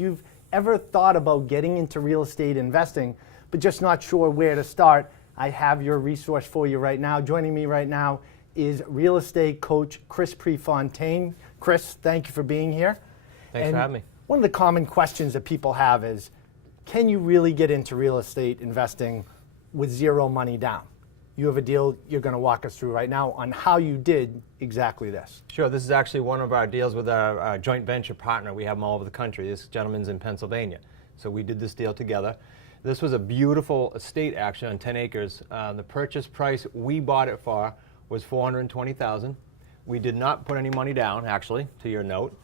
you've ever thought about getting into real estate investing, but just not sure where to start, I have your resource for you right now. Joining me right now is real estate coach Chris Prefontaine. Chris, thank you for being here. Thanks for having me. One of the common questions that people have is, can you really get into real estate investing with zero money down? You have a deal you're going to walk us through right now on how you did exactly this. Sure, this is actually one of our deals with our joint venture partner. We have them all over the country. This gentleman's in Pennsylvania. So we did this deal together. This was a beautiful estate actually on 10 acres. The purchase price we bought it for was $420,000. We did not put any money down, actually, to your note.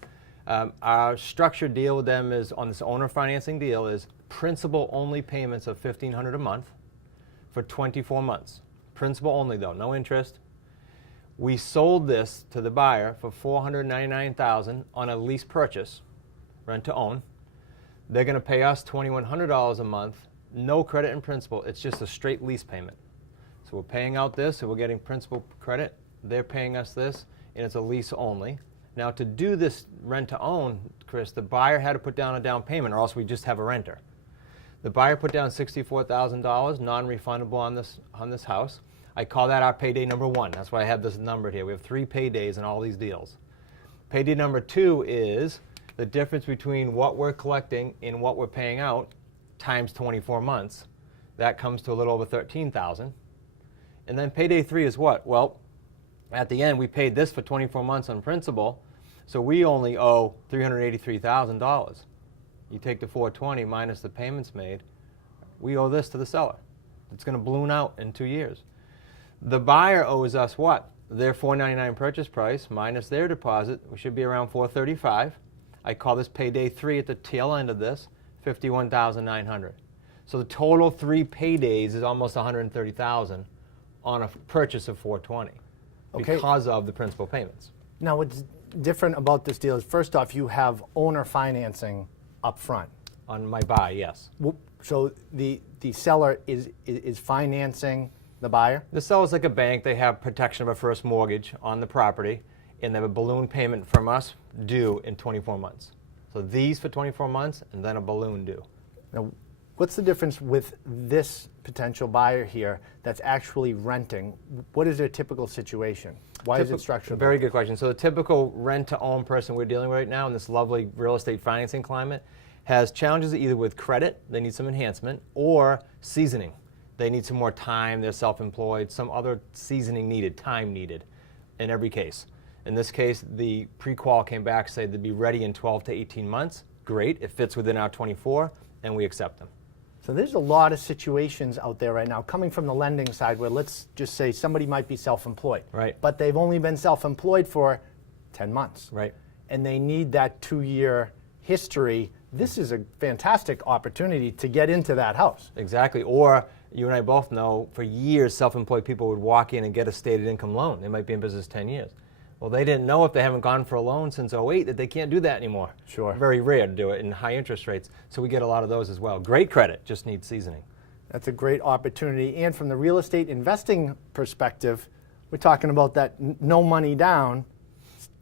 Our structured deal with them is, on this owner financing deal, is principal only payments of $1,500 a month for 24 months. Principal only though, no interest. We sold this to the buyer for $499,000 on a lease purchase, rent to own. They're going to pay us $2,100 a month, no credit and principal. It's just a straight lease payment. So we're paying out this, and we're getting principal credit. They're paying us this, and it's a lease only. Now, to do this rent to own, Chris, the buyer had to put down a down payment, or else we just have a renter. The buyer put down $64,000, non-refundable on this house. I call that our payday number one. That's why I have this numbered here. We have 3 paydays in all these deals. Payday number 2 is the difference between what we're collecting and what we're paying out times 24 months. That comes to a little over $13,000. And then payday 3 is what? Well, at the end, we paid this for 24 months on principal, so we only owe $383,000. You take the $420 minus the payments made, we owe this to the seller. It's going to balloon out in 2 years. The buyer owes us what? Their $499 purchase price minus their deposit, we should be around $435. I call this payday 3 at the tail end of this, $51,900. So the total 3 paydays is almost $130,000 on a purchase of $420 because of the principal payments. Now, what's different about this deal is, first off, you have owner financing up front. On my buy, yes. So the seller is financing the buyer? The seller's like a bank. They have protection of a first mortgage on the property, and they have a balloon payment from us due in 24 months. So these for 24 months, and then a balloon due. Now, what's the difference with this potential buyer here that's actually renting? What is their typical situation? Why is it structured? Very good question. So the typical rent-to-own person we're dealing with right now in this lovely real estate financing climate has challenges either with credit, they need some enhancement, or seasoning. They need some more time, they're self-employed, some other seasoning needed, time needed in every case. In this case, the pre-qual came back, said they'd be ready in 12 to 18 months. Great, it fits within our 24, and we accept them. So there's a lot of situations out there right now, coming from the lending side, where let's just say somebody might be self-employed. Right. But they've only been self-employed for 10 months. Right. And they need that 2-year history. This is a fantastic opportunity to get into that house. Exactly. Or you and I both know for years self-employed people would walk in and get a stated income loan. They might be in business 10 years. Well, they didn't know if they haven't gone for a loan since '08 that they can't do that anymore. Sure. Very rare to do it in high interest rates. So we get a lot of those as well. Great credit, just needs seasoning. That's a great opportunity. And from the real estate investing perspective, we're talking about that no money down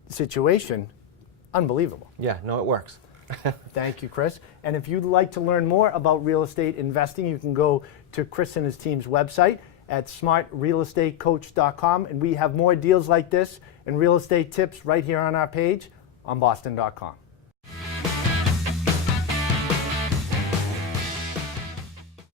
situation. Unbelievable. Yeah, no, it works. Thank you, Chris. And if you'd like to learn more about real estate investing, you can go to Chris and his team's website at smartrealestatecoach.com. And we have more deals like this and real estate tips right here on our page on boston.com.